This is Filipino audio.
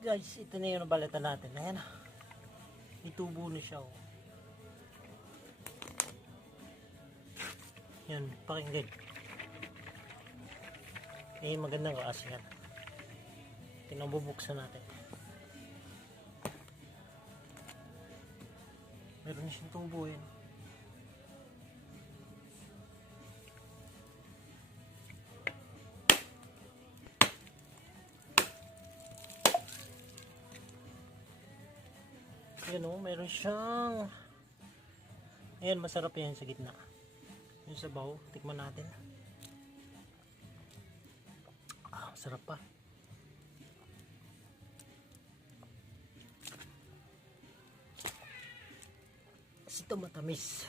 Guys, ito na yung nabalatan natin. Ayan. May tubo na siya. Oh. Yan, pakinggan. Eh, magandang kaas yan. Tinabubuksan natin. Meron na siyang tubo yan. Ayan o, meron siyang... Ayan, masarap yan sa gitna. Yung sabaw, tikman natin. Ah, masarap pa. Kasi ito matamis.